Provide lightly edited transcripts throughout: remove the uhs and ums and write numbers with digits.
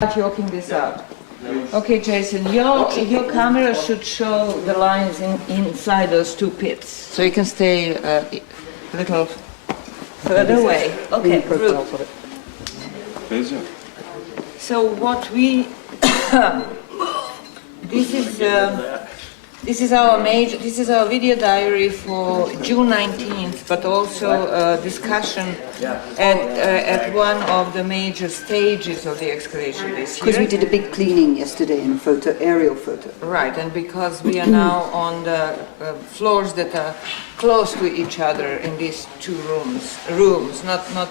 Working this out. Okay, Jason, your camera should show the lines inside those two pits, so you can stay a little further away. Okay, Ruth. So what we this is our video diary for June 19th, but also a discussion at one of the major stages of the excavation this year. Because we did a big cleaning yesterday in a aerial photo. Right, and because we are now on the floors that are close to each other in these two rooms, not on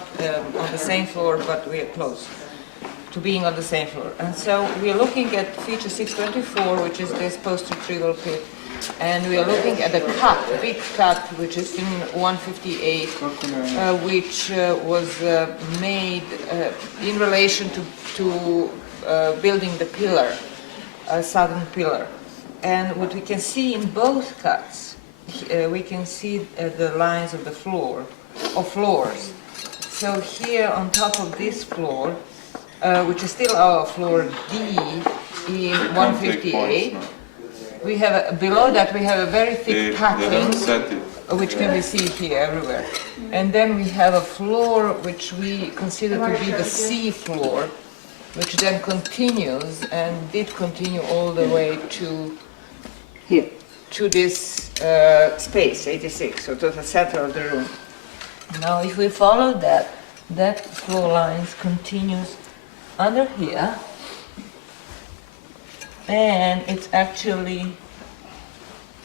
the same floor, but we are close to being on the same floor. And so we are looking at feature 624, which is this post-retrieval pit, and we are looking at a cut, a big cut, which is in 158, which was made in relation to building the pillar, southern pillar. And what we can see in both cuts, we can see the lines of the floor, of floors. So here on top of this floor, which is still our floor D in 158. We have below that we have a very thick packing, which can be seen here everywhere. And then we have a floor which we consider to be the C floor, which then continues and did continue all the way to here, to this space 86, so to the center of the room. Now, if we follow that floor lines continues under here, and it's actually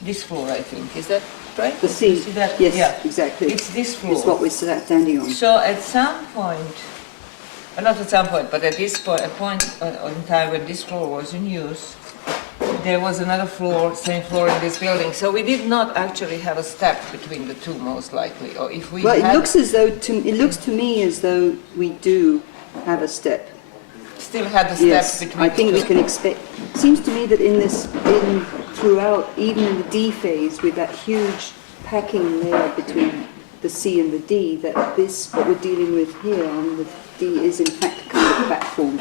this floor, I think. Is that right? the C. You see that? Yes, Yeah. exactly. It's this floor. It's what we're standing on. So at some point, not at some point, but at this point, a point in time when this floor was in use, there was another floor, same floor in this building. So we did not actually have a step between the two, most likely. Or if we Well, had, it looks to me as though we do have a step. still had a step Yes, between I think the we two. can expect. Seems to me that throughout, even in the D phase, with that huge packing layer between the C and the D, that what we're dealing with here on the D is in fact a kind of platform.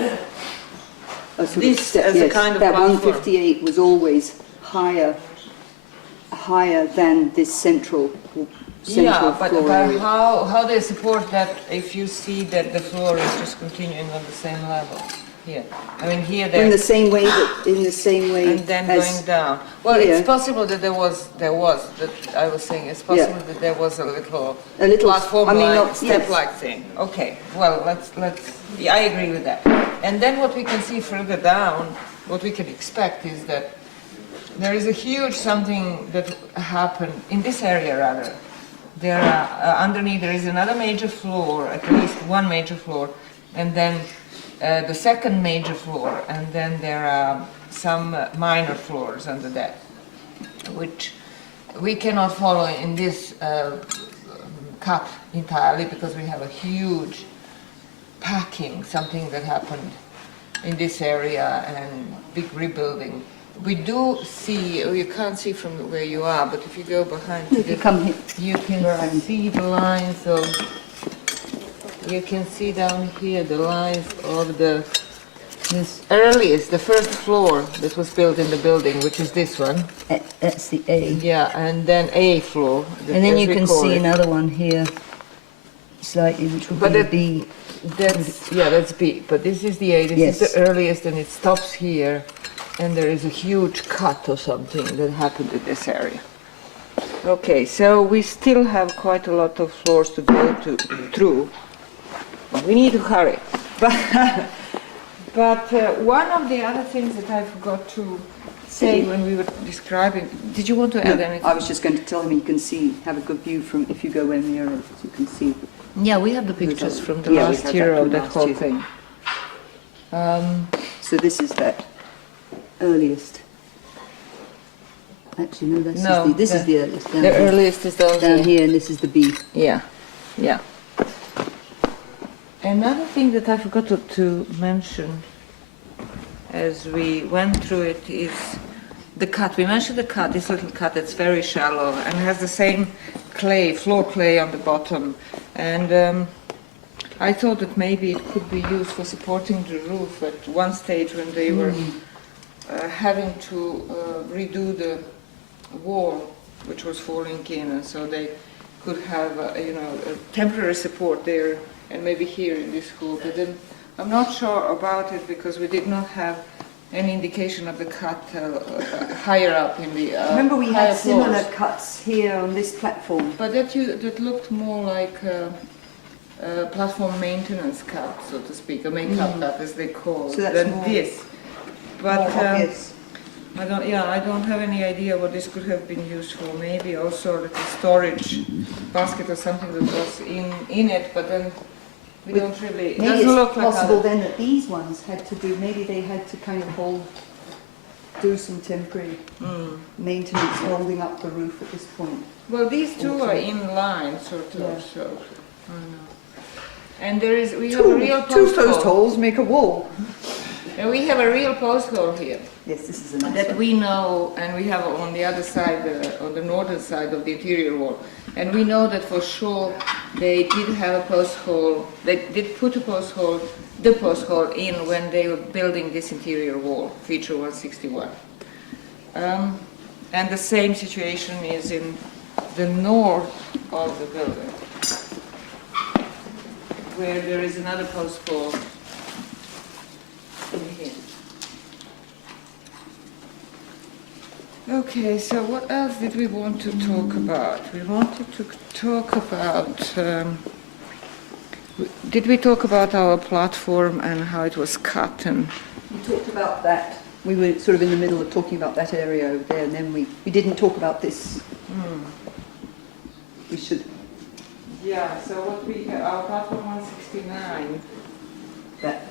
A sort This of step, as a yes. kind of that platform. 158 was always higher than this central Yeah, but floor area. how they support that if you see that the floor is just continuing on the same level here? I mean, here In the they same way and then as going down. Well, here. it's possible that there was that I was saying it's possible that there was a little platform step-like thing. Okay, well let's yeah, I agree with that. And then what we can see further down, what we can expect is that there is a huge something that happened in this area rather. There are, underneath there is another major floor, at least one major floor, and then the second major floor, and then there are some minor floors under that, which we cannot follow in this cut entirely because we have a huge packing, something that happened in this area and big rebuilding. We do see, you can't see from where you are, but if you go behind, if you come here. you can see the lines of, you can see down here the lines of this the first floor that was built in the building, which is this one. That's the A. Yeah, and then A floor. And then as you we can call see it. another one here, slightly, which would But be B. That's B, but this is the A, this Yes. is the earliest, and it stops here, and there is a huge cut or something that happened in this area. Okay, so we still have quite a lot of floors to go through. We need to hurry. But one of the other things that I forgot to say when we were describing, did you want to add anything? I was just going to tell him you can see, have a good view from, if you go where Mira is, you can see. Yeah, we have the pictures from the Yeah, we last had year that of from that last whole year. thing. So this is that earliest. Actually, no, this is the earliest. Down The here. earliest is Down here, and this is the B. Yeah, yeah. Another thing that I forgot to mention as we went through it is the cut. We mentioned the cut, this little cut that's very shallow and has the same clay, floor clay on the bottom. And I thought that maybe it could be used for supporting the roof at one stage when they were having to redo the wall, which was falling in, and so they could have, a temporary support there, and maybe here in this hall. But then I'm not sure about it because we did not have any indication of the cut higher up in the Remember we had higher similar floors. cuts here on this platform. But that looked more like a platform maintenance cut, so to speak, a makeup cut, as they call it, So that's than more- this. But More obvious. I don't have any idea what this could have been used for. Maybe also like a storage basket or something that was in it, but then we don't really. It Maybe doesn't it's look like possible other. then that these ones had to do, maybe they had to kind of do some temporary maintenance holding up the roof at this point. Well, these two Also. are in line, sort of. Yeah. So, I don't know. And we have a real Two post post hole. holes make a wall. And we have a real post hole here. Yes, this is a nice That one. we know, and we have on the other side, on the northern side of the interior wall. And we know that for sure they did have a post hole, they did put the post hole in when they were building this interior wall, feature 161. And the same situation is in the north of the building, where there is another post hole in here. Okay, so what else did we want to talk about? We wanted to talk about, did we talk about our platform and how it was cut? And We talked about that. We were sort of in the middle of talking about that area over there, and then we didn't talk about this. We should. yeah, so what our platform 169 That.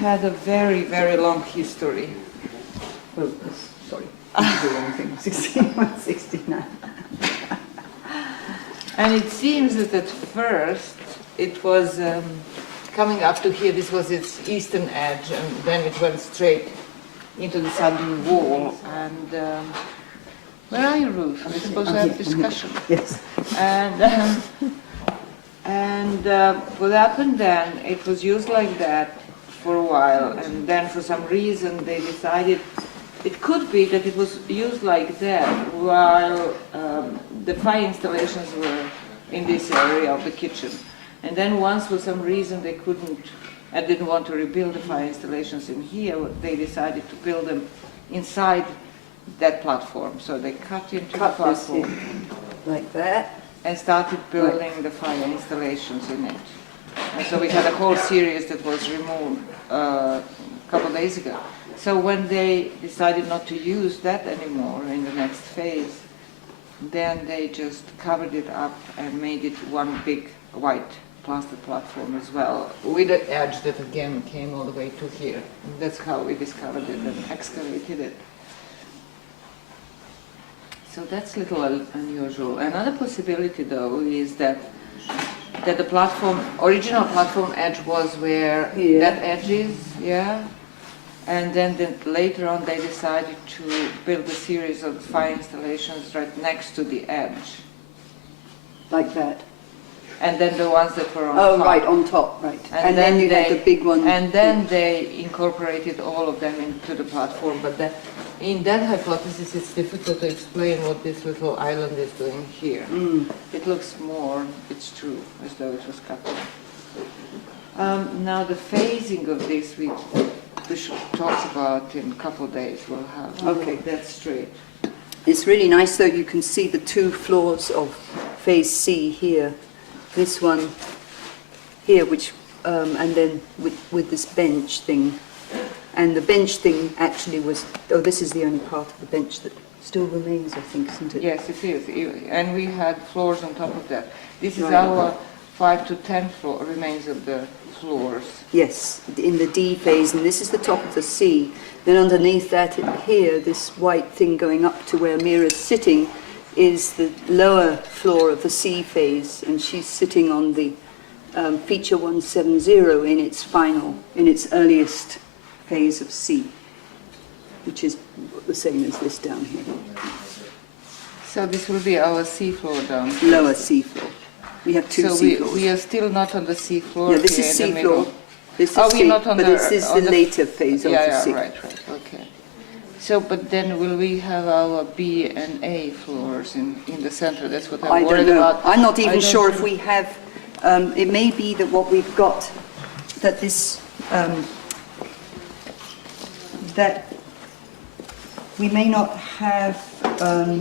had a very, very long history. Oh, sorry. This is the wrong thing. 6169. And it seems that at first it was coming up to here, this was its eastern edge, and then it went straight into the southern wall. And where are you, Ruth? We're supposed to have discussion. Yes. And what happened then, it was used like that for a while, and then for some reason they decided it could be that it was used like that while the fire installations were in this area of the kitchen. And then once for some reason they didn't want to rebuild the fire installations in here, they decided to build them inside that platform. So they cut into the Cut this platform in, like that. and started building the fire installations in it. And so we had a whole series that was removed a couple of days ago. So when they decided not to use that anymore in the next phase, then they just covered it up and made it one big white plaster platform as well, with an edge that again came all the way to here. And that's how we discovered it and excavated it. So that's a little unusual. Another possibility, though, is that the original platform edge was where that edge is, yeah. And then later on they decided to build a series of fire installations right next to the edge. Like that. And then the ones that were on Oh, top. right, on top, right. And then you had the big one. And then they incorporated all of them into the platform. But in that hypothesis, it's difficult to explain what this little island is doing here. It looks more, it's true, as though it was cut off. Now the phasing of this, we should talk about in a couple of days. We'll have that straight. It's really nice, though, you can see the two floors of phase C here. This one here, which, and then with this bench thing. And the bench thing actually was, this is the only part of the bench that still remains, I think, isn't it? Yes, it is. And we had floors on top of that. This is Right. our 5 to 10 remains of the floors. Yes, in the D phase, and this is the top of the C. Then underneath that here, this white thing going up to where Mira's sitting is the lower floor of the C phase, and she's sitting on the feature 170 in its earliest phase of C, which is the same as this down here. So this will be our C floor down here. Lower C floor. We have two So seafloors. we are still not on the seafloor. Yeah, this here is in the seafloor. middle. This is Are we not on but the- this is on the the- later phase of the Yeah, sea. right, okay. So, but then will we have our B and A floors in the center? That's what I I'm don't worried know. about. I'm not I even don't sure if know. we have, it may be that what we've got, that this, that we may not have,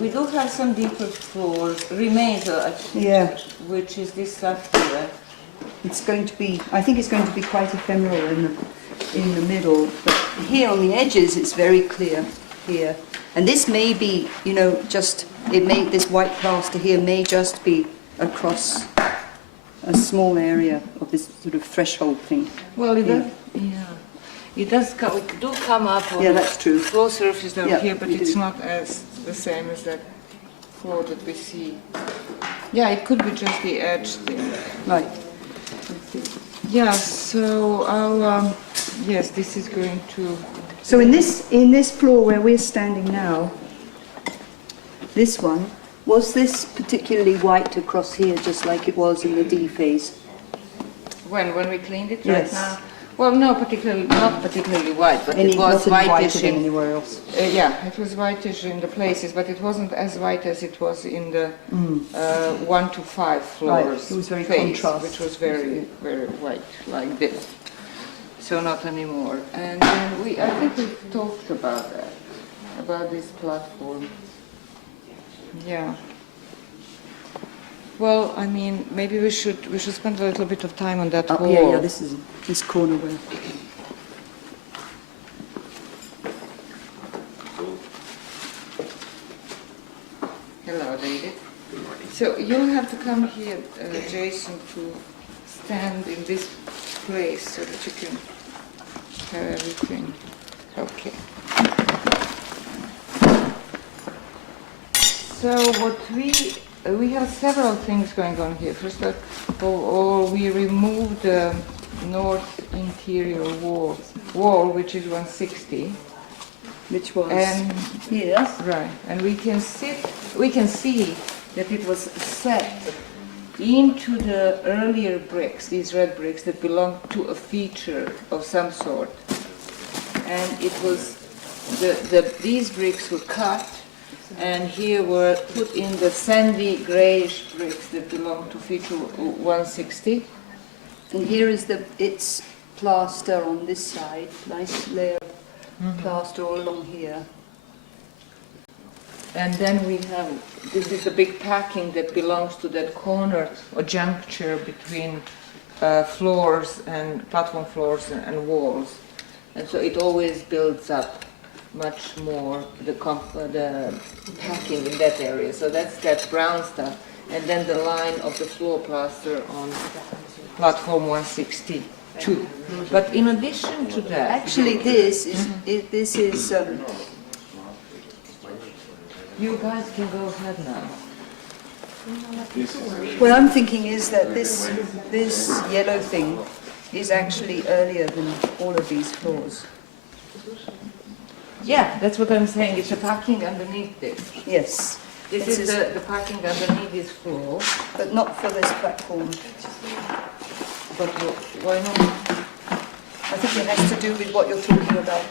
We do have some deeper floors, remains, yeah, which is this stuff here. it's going to be, I think it's going to be quite ephemeral in the middle, but here on the edges it's very clear here. And this may be, you know, just, this white plaster here may just be across a small area of this sort of threshold thing. Well, it Yeah. does, it does come, we do come up on Yeah, that's true. floor surface over Yeah, here, but we it's do. not as the same as that floor that we see. Yeah, it could be just the edge thing. Right. Yeah, so I'll, yes, this is going to, So in this floor where we're standing now, this one, was this particularly white across here, just like it was in the D phase? when we cleaned it Yes. right now? Well, no, not particularly white, but it was Not any whitish whiter than in, anywhere else. yeah, it was whitish in the places, but it wasn't as white as it was in the 1 to 5 floors. Right, it was very phase, contrast. which was very, very white, like this. So not anymore. And then I think we've talked about that, about this platform. Yeah. Well, I mean, maybe we should spend a little bit of time on that wall. Yeah, this is this corner where. Hello, David. So you'll have to come here, Jason, to stand in this place so that you can have everything. Okay. So what we have several things going on here. First of all, we removed the north interior wall, which is 160. Which was And here. right, and we can see that it was set into the earlier bricks, these red bricks that belonged to a feature of some sort. And it was these bricks were cut, and here were put in the sandy grayish bricks that belong to feature 160. And here is its plaster on this side, nice layer of plaster all along here. And then we have, this is the big packing that belongs to that corner or juncture between floors and platform floors and walls. And so it always builds up much more, the packing in that area. So that's that brown stuff. And then the line of the floor plaster on platform 162. But in addition to that... Actually, this is You guys can go ahead now. what I'm thinking is that this yellow thing is actually earlier than all of these floors. Yeah, that's what I'm saying. It's a packing underneath this. Yes, This is the packing underneath this floor. but not for this platform. But why not? I think it has to do with what you're talking about,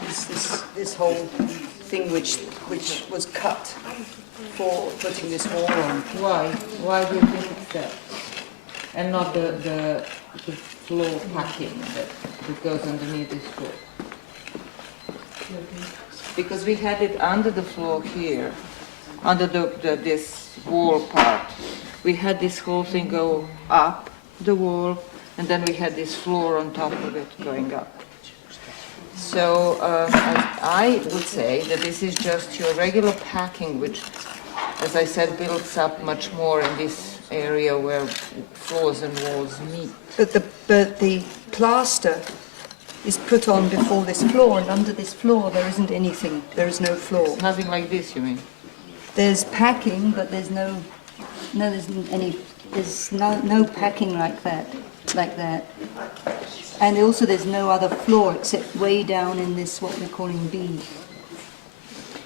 this whole thing which was cut for putting this wall on. Why? Why do you think it's that? And not the floor packing that goes underneath this floor? Because we had it under the floor here, under this wall part. We had this whole thing go up the wall, and then we had this floor on top of it going up. So I would say that this is just your regular packing, which, as I said, builds up much more in this area where floors and walls meet. But the plaster is put on before this floor, and under this floor there isn't anything. There is no floor. Nothing like this, you mean? There's packing, but there's no packing like that. And also there's no other floor except way down in this, what we're calling B.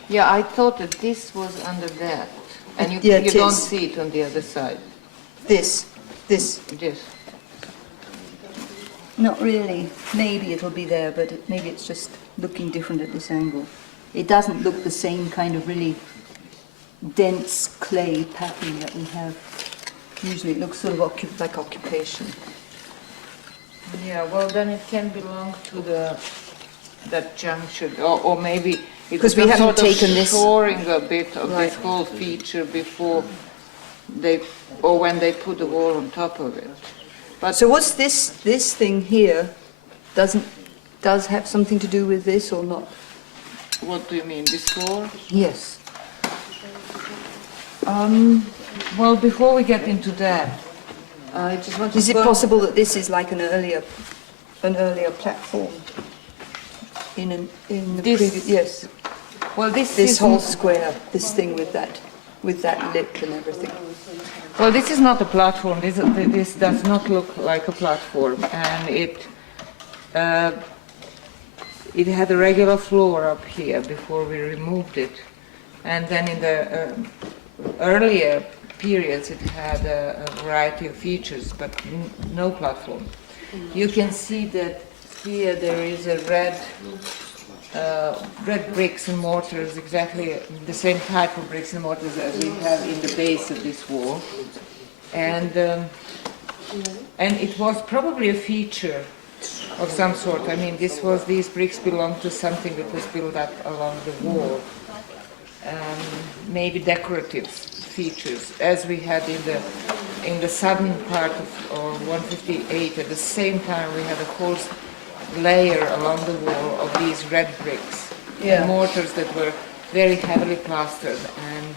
Yeah, I thought that this was under that, and you Yeah, it don't is. see it on the other side. This. This? Yes. Not really. Maybe it'll be there, but maybe it's just looking different at this angle. It doesn't look the same kind of really dense clay packing that we have. Usually it looks sort of like occupation. Yeah, well then it can belong to that junction, or maybe it Because was we haven't sort of taken this- shoring a bit of Right. this whole feature before they, or when they put the wall on top of it. But So what's this thing here? Does have something to do with this or not? what do you mean, this floor? Yes. Well, before we get into that, I just want to Is it go- possible that this is like an earlier platform in the This- previous? Yes. Well, this This is whole square, this thing with that lip and everything. Well, this is not a platform. This does not look like a platform, and it had a regular floor up here before we removed it, and then in the earlier periods it had a variety of features, but no platform. You can see that here there is a red bricks and mortars, exactly the same type of bricks and mortars as we have in the base of this wall, and it was probably a feature of some sort. I mean, these bricks belonged to something that was built up along the wall, maybe decorative features, as we had in the southern part of 158. At the same time, we had a whole layer along the wall of these red bricks Yeah. and mortars that were very heavily plastered, and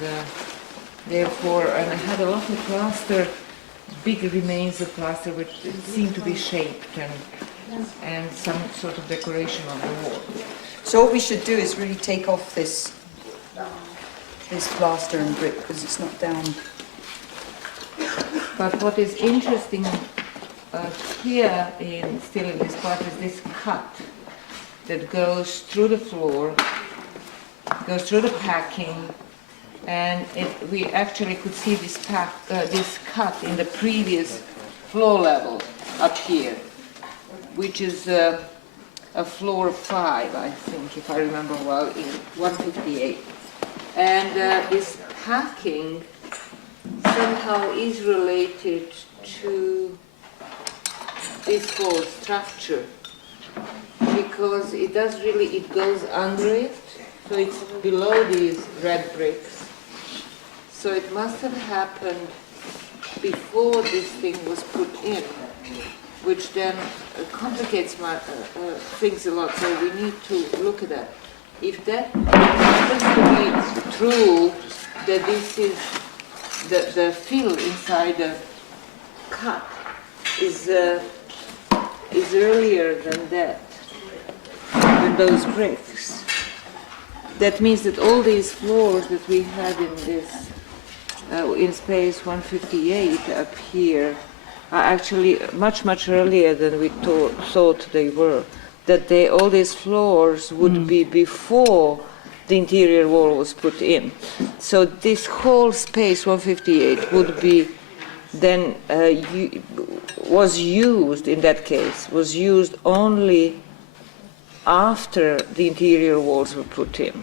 therefore, and I had a lot of plaster, big remains of plaster which seemed to be shaped, and some sort of decoration on the wall. So what we should do is really take off this plaster and brick because it's not down. But what is interesting here, still in this part, is this cut that goes through the floor, goes through the packing, and we actually could see this cut in the previous floor level up here, which is a floor 5, I think, if I remember well, in 158. And this packing somehow is related to this whole structure, because it goes under it, so it's below these red bricks. So it must have happened before this thing was put in, which then complicates things a lot, so we need to look at that. If that happens to be true, that this is the fill inside the cut is earlier than that, than those bricks. That means that all these floors that we had in this, in space 158 up here, are actually much, much earlier than we thought they were. That all these floors would be before the interior wall was put in. So this whole space 158 would be then was used in that case, was used only after the interior walls were put in.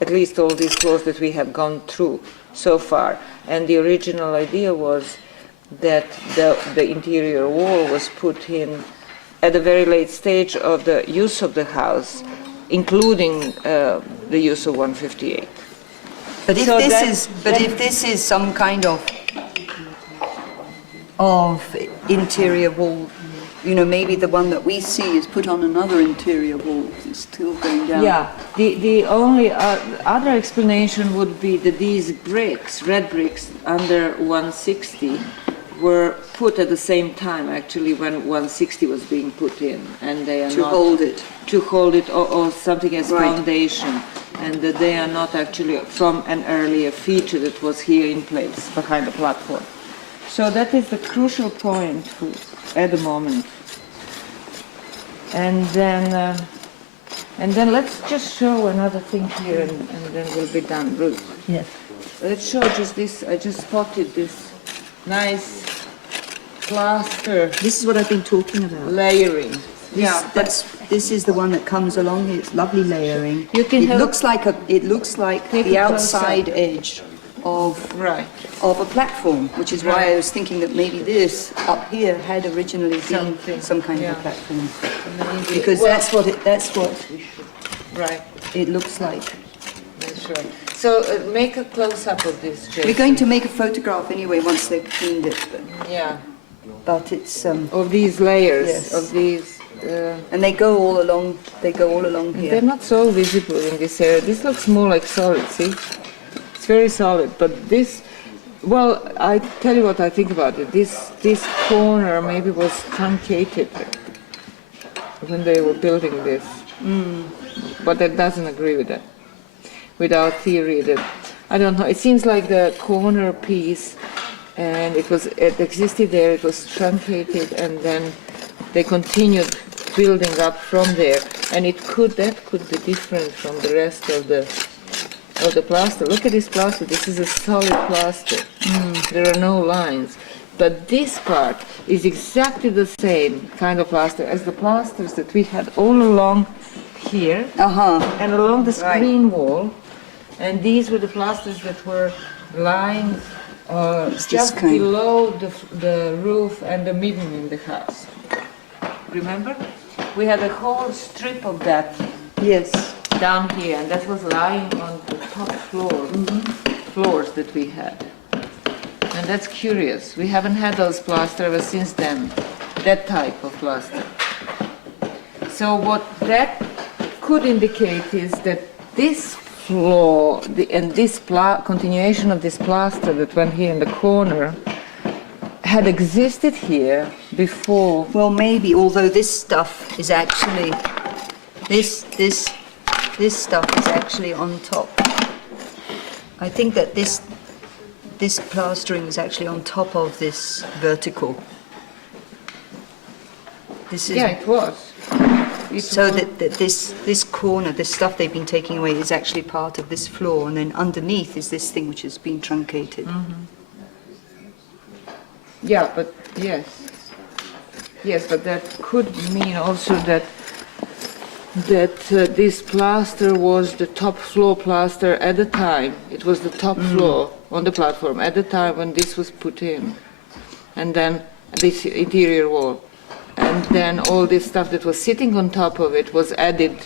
At least all these floors that we have gone through so far. And the original idea was that the interior wall was put in at a very late stage of the use of the house, including the use of 158. But if this is some kind of interior wall, you know, maybe the one that we see is put on another interior wall. It's still going down. Yeah, the only other explanation would be that these bricks, red bricks under 160, were put at the same time actually when 160 was being put in, and they are To hold it. or something as Right. foundation, and that they are not actually from an earlier feature that was here in place behind the platform. So that is the crucial point at the moment. And then let's just show another thing here, and then we'll be done, Ruth. Yes. Let's show just this. I just spotted this nice plaster This is what I've been talking about. layering. This is the one that comes along here. It's lovely layering. You can it have looks like Take the a close outside up. edge of Right. a platform, which is why I was thinking that maybe this up here had originally been Something, some kind yeah. of a platform, Maybe. because Well, that's what right. it looks like. That's right. So make a close-up of this, Jason. We're going to make a photograph anyway once they've cleaned it, Yeah. but it's Of these layers. Yes. Of these. and they go all along. They go all along here. They're not so visible in this area. This looks more like solid. See, it's very solid. But this, well, I tell you what I think about it. This corner maybe was truncated when they were building this. But that doesn't agree with that. With our theory that, I don't know, it seems like the corner piece, and it existed there, it was truncated, and then they continued building up from there, and that could be different from the rest of the plaster. Look at this plaster, this is a solid plaster. There are no lines. But this part is exactly the same kind of plaster as the plasters that we had all along here and along the screen wall. And these were the plasters that were lying just below the roof and the midden in the house. Remember? We had a whole strip of that down here, and that was lying on the top floors that we had. And that's curious. We haven't had those plaster ever since then, that type of plaster. So what that could indicate is that this floor and this continuation of this plaster that went here in the corner had existed here before. Well, maybe, although this stuff is actually, this stuff is actually on top. I think that this plastering is actually on top of this vertical. This is, Yeah, it was. so that this corner, this stuff they've been taking away, is actually part of this floor, and then underneath is this thing which has been truncated. Yeah, but yes, but that could mean also that this plaster was the top floor plaster at the time. It was the top floor on the platform at the time when this was put in, and then this interior wall, and then all this stuff that was sitting on top of it was added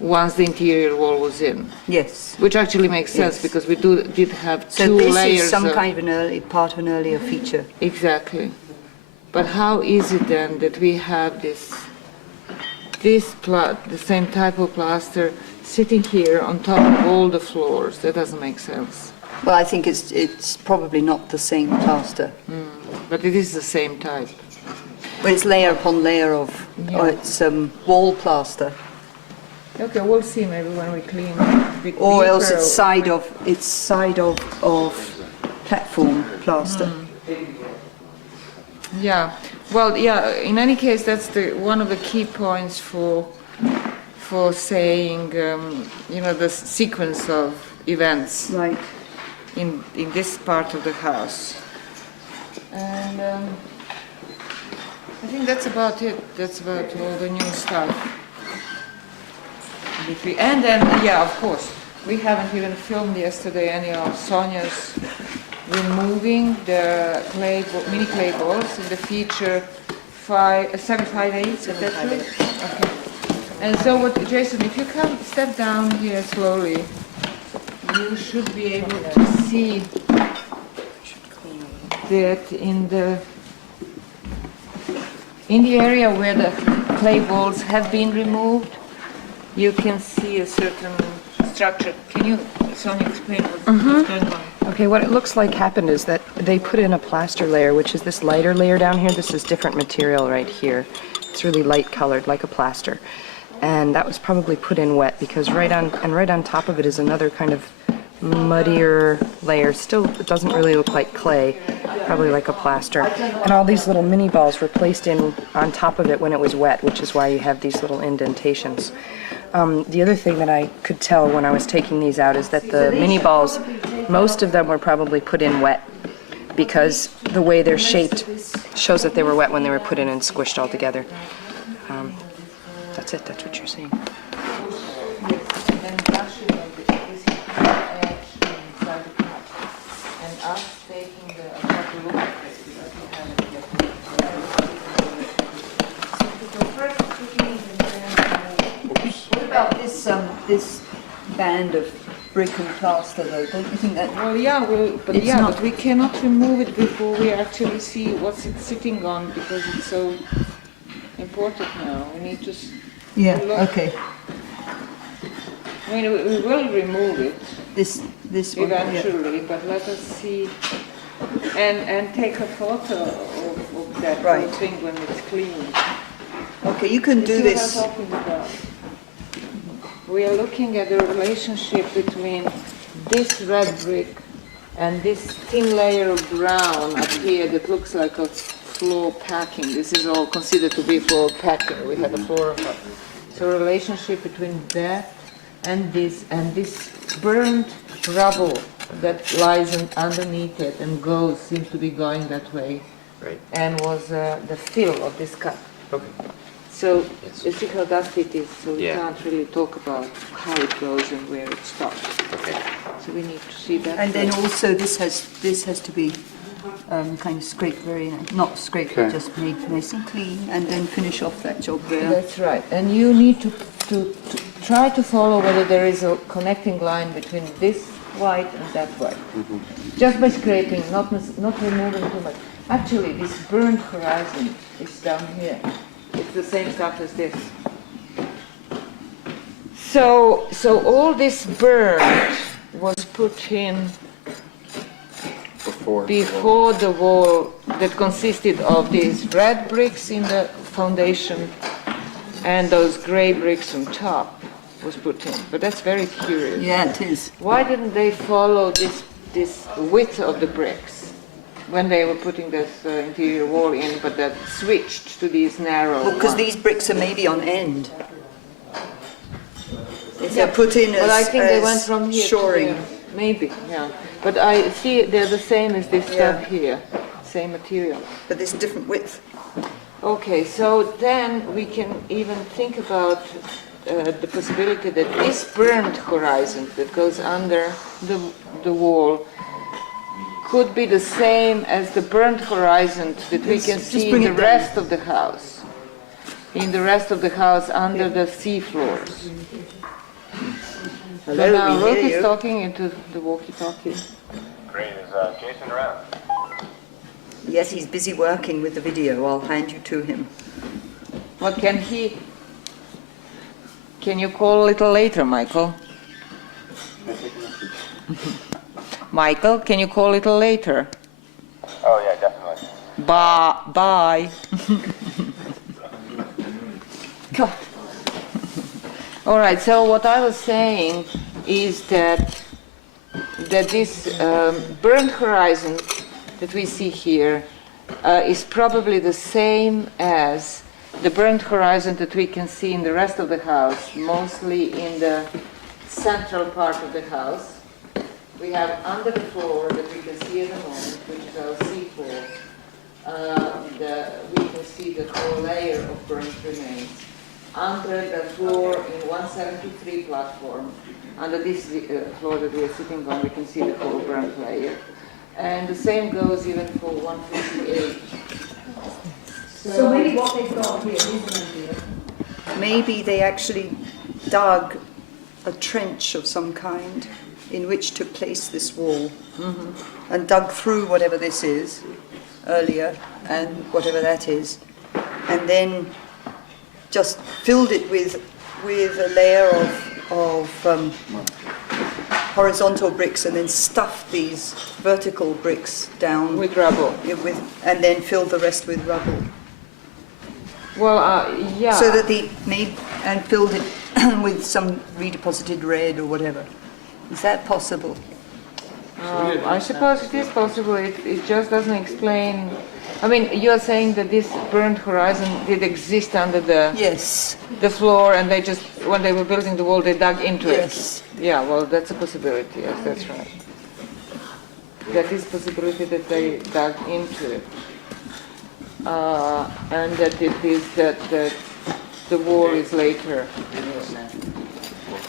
once the interior wall was in. Yes. Which actually makes sense, Yes. because we did have So two this layers. is some kind of part of an earlier feature. Exactly. But how is it then that we have the same type of plaster sitting here on top of all the floors? That doesn't make sense. Well, I think it's probably not the same plaster. But it is the same type. But it's layer upon layer of, or it's wall plaster, Okay, we'll see maybe when we clean it. or else it's side of platform plaster. Yeah. Well, yeah. In any case, that's one of the key points for saying, the sequence of events Right. in this part of the house. And I think that's about it. That's about all the new stuff. And then, of course, we haven't even filmed yesterday any of Sonia's removing the mini clay balls in the feature 758. Is that true? Okay. And so, Jason, if you come step down here slowly, you should be able to see that in the area where the clay balls have been removed, you can see a certain structure. Can you, Sonia, explain what's going on? Okay, what it looks like happened is that they put in a plaster layer, which is this lighter layer down here. This is different material right here. It's really light colored, like a plaster. And that was probably put in wet, because right on top of it is another kind of muddier layer. Still, it doesn't really look like clay, probably like a plaster. And all these little mini balls were placed in on top of it when it was wet, which is why you have these little indentations. The other thing that I could tell when I was taking these out is that the mini balls, most of them were probably put in wet, because the way they're shaped Shows that they were wet when they were put in and squished all together. That's it, that's what you're saying. Yes, and then brushing on this edge inside the cup. And us taking the proper look at this because we haven't yet. So first cooking and then What about this band of brick and plaster though? Don't you think that? well, yeah, but we cannot remove it before we actually see what's it sitting on because it's so important now. We need to Yeah. look. Okay. I mean, we will remove it This one. Yeah. eventually, but let us see and take a photo of that whole Right. thing when it's clean. Okay, you can You do see this. what I'm talking about? We are looking at the relationship between this red brick and this thin layer of brown up here that looks like a floor packing. This is all considered to be floor packing. We have a floor of it. So relationship between that and this burnt rubble that lies underneath it and seems to be going that way. Right. And was the fill of this cup. Okay. So Yes. you see how dusty it is, so we Yeah. can't really talk about how it goes and where it stops. Okay. So we need to see that. And then first. also this has to be kind of scraped very nice. Not scraped, but Okay. just made nice and clean, and then finish off that job there. That's right. And you need to try to follow whether there is a connecting line between this white and that white. Just by scraping, not removing too much. Actually, this burnt horizon is down here. It's the same stuff as this. So all this burnt was put in before the wall that consisted of these red bricks in the foundation and those gray bricks on top was put in. But that's very curious. Yeah, it is. Why didn't they follow this width of the bricks when they were putting this interior wall in, but that switched to these narrow Because ones? these bricks are maybe on end. If they're put in as, Well, I think they as went from here shoring. to there. Maybe, yeah. But I see they're the same as this stuff here, same material. But there's different width. Okay, so then we can even think about the possibility that this burnt horizon that goes under the wall could be the same as the burnt horizon that we can Just see in bring the it down. rest of the house. In the rest of the house under the sea floors. Hello, So now we Ruth hear is you. talking into the walkie-talkie. Great. Is Jason around? Yes, he's busy working with the video. I'll hand you to him. What can you call a little later, Michael? Michael, can you call a little later? Oh, yeah, definitely. Bye. God. All right, so what I was saying is that this burnt horizon that we see here is probably the same as the burnt horizon that we can see in the rest of the house, mostly in the central part of the house. We have under the floor that we can see at the moment, which is our sea floor, we can see the whole layer of burnt remains. Under the floor in 173 platform, under this floor that we are sitting on, we can see the whole burnt layer. And the same goes even for 158. So maybe what they've got here is an idea. Maybe they actually dug a trench of some kind in which to place this wall, and dug through whatever this is earlier and whatever that is, and then just filled it with a layer of horizontal bricks, and then stuffed these vertical bricks down With rubble. and then filled the rest with rubble. Well, yeah. So that and filled it with some redeposited red or whatever. Is that possible? I suppose it is possible. It just doesn't explain. I mean, you're saying that this burnt horizon did exist under Yes. the floor, and they just, when they were building the wall, they dug into Yes. it. Yeah, well, that's a possibility. Yes, that's right. That is a possibility that they dug into it. and that it is that the wall is later.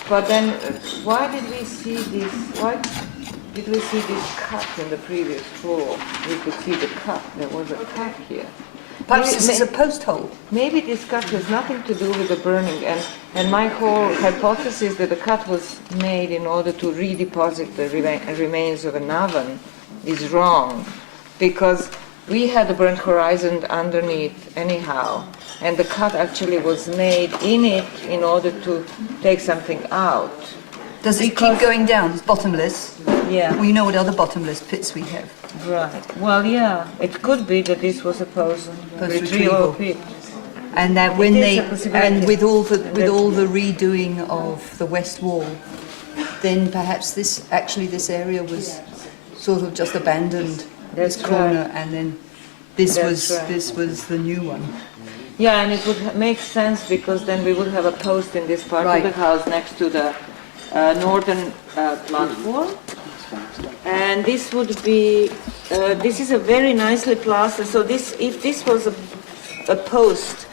But then, why did we see this? Why did we see this cut in the previous floor? We could see the cut. There was a cut here. Perhaps this is a post hole. Maybe this cut has nothing to do with the burning, and my whole hypothesis that the cut was made in order to redeposit the remains of an oven is wrong, because we had a burnt horizon underneath anyhow, and the cut actually was made in it in order to take something out. Does it keep going down? It's bottomless. Yeah. Well, you know what other bottomless pits we have. Right. Well, yeah, it could be that this was a post-retrieval pit. And that when It is they a possibility. and with all the redoing of the west wall, then perhaps this area was sort of just abandoned. That's this corner, right. and then this That's right. was the new one. Yeah, and it would make sense because then we would have a post in this part Right. of the house next to the northern platform. And this would be, this is a very nicely plastered, so this, if this was a post,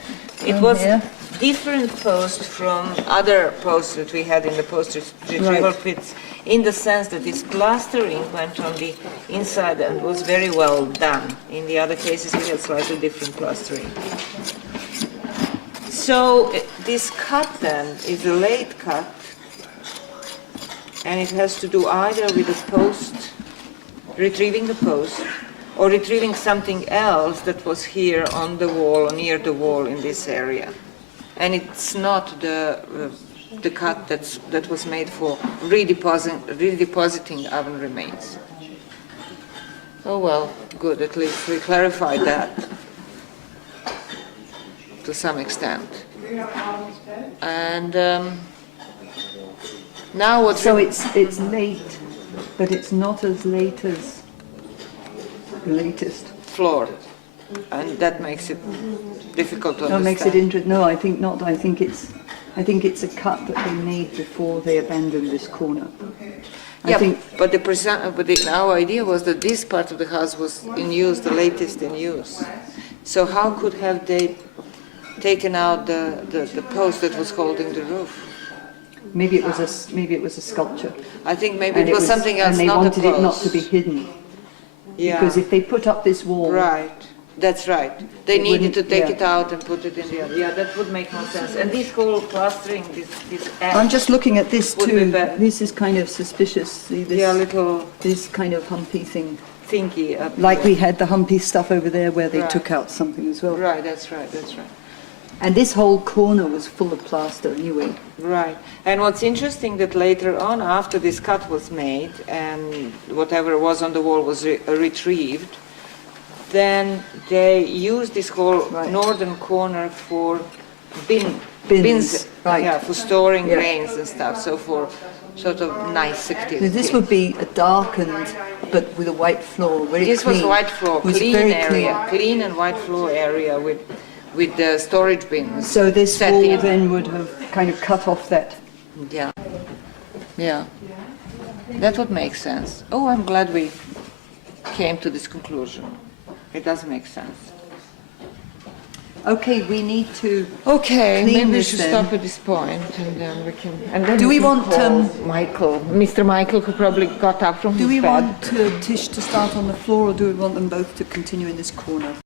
it was here. different post from other posts that we had in the post-retrieval Right. pits, in the sense that this plastering went on the inside and was very well done. In the other cases, we had slightly different plastering. So this cut then is a late cut, and it has to do either with the post, retrieving the post, or retrieving something else that was here on the wall, or near the wall in this area. And it's not the cut that was made for redepositing oven remains. Oh well, good, at least we clarified that to some extent. And now what? So it's late, but it's not as late as the latest. Floor, and that makes it difficult to No, it understand. makes it interesting. No, I think not. I think it's a cut that they made before they abandoned this corner. Yeah, I think but our idea was that this part of the house was in use, the latest in use. So how could have they taken out the post that was holding the roof? maybe it was a sculpture. I think maybe And it was something else, and they not a wanted it not to post. be hidden. Yeah. Because if they put up this wall, Right, that's right. They It needed to wouldn't- take yeah. it out and put it in the other. Yeah, that would make more sense. And this whole plastering, this I'm just looking at this Would be too. better. This is kind of suspicious. See this, yeah, little this kind of humpy thing. thinky up Like here. we had the humpy stuff over there where they Right. took out something as well. Right, that's right. And this whole corner was full of plaster anyway. Right. And what's interesting that later on, after this cut was made and whatever was on the wall was retrieved, then they used this whole Right. northern corner for Bins, right. Yeah, for storing Yeah. grains and stuff. So for sort of nice So activity. this would be a darkened, but with a white floor, very This clean. was white floor, Was clean very area, clean and white floor area with the storage bins. So this set wall in. then would have kind of cut off that. Yeah. Yeah. That would make sense. Oh, I'm glad we came to this conclusion. It does make sense. Okay, we need to. Okay, Clean maybe we this should then. stop at this point and then we can. And then Do we can want, call Michael, Mr. Michael, who probably got up from Do his we bed. want Tish to start on the floor, or do we want them both to continue in this corner?